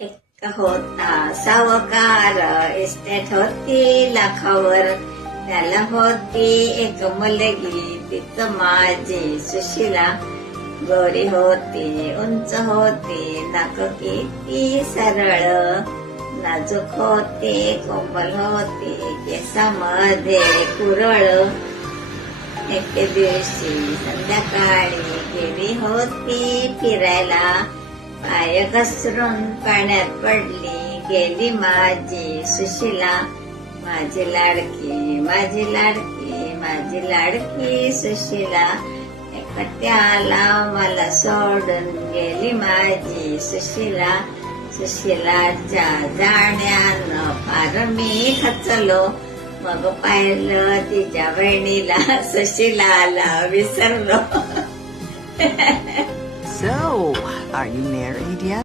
एक होता सावकार, इस्टेट होती लाखावर. त्याला होती एक मुलगी, तिचं माझी सुशिला. गोरी होती, उंच होती, नाक किती सरळ. नाजूक होती, कोमल होती, केसामध्ये कुरळ. एके दिवशी संध्याकाळी गेली होती फिरायला. पाय घसरून पाण्यात पडली, गेली माझी सुशिला. माझी लाडकी, माझी लाडकी, माझी लाडकी सुशिला. एकट्याला मला सोडून गेली माझी सुशिला. सुशिलाच्या जाण्यानं फार मी खचलो. मग पाहिलं तिच्या बहिणीला, सुशिलाला विसरलो. So, are you married yet?